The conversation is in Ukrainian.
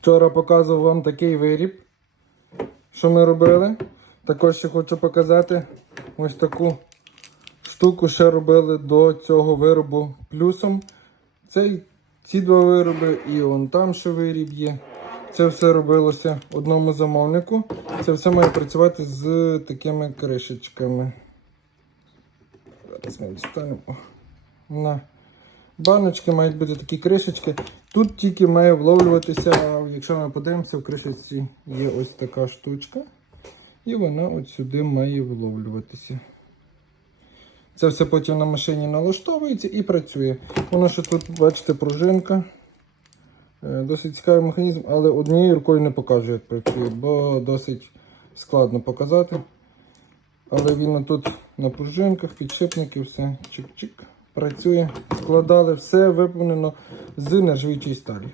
Вчора показував вам такий виріб, що ми робили. Також ще хочу показати ось таку штуку, ще робили до цього виробу плюсом. Цей, ці два вироби і он там ще виріб є. Це все робилося одному замовнику. Це все має працювати з такими кришечками. Зараз ми дістанемо. О, На. Баночки мають бути такі кришечки. Тут тільки має вловлюватися, якщо ми подивимося, в кришечці є ось така штучка. І вона от сюди має вловлюватися. Це все потім на машині налаштовується і працює. Воно ще тут, бачите, пружинка. Е, Досить цікавий механізм, але однією рукою не покажу, як працює, бо досить складно показати. Але він тут на пружинках, підшипники, все чик-чик. Працює. Складали все виповнено з нержавіючої сталі.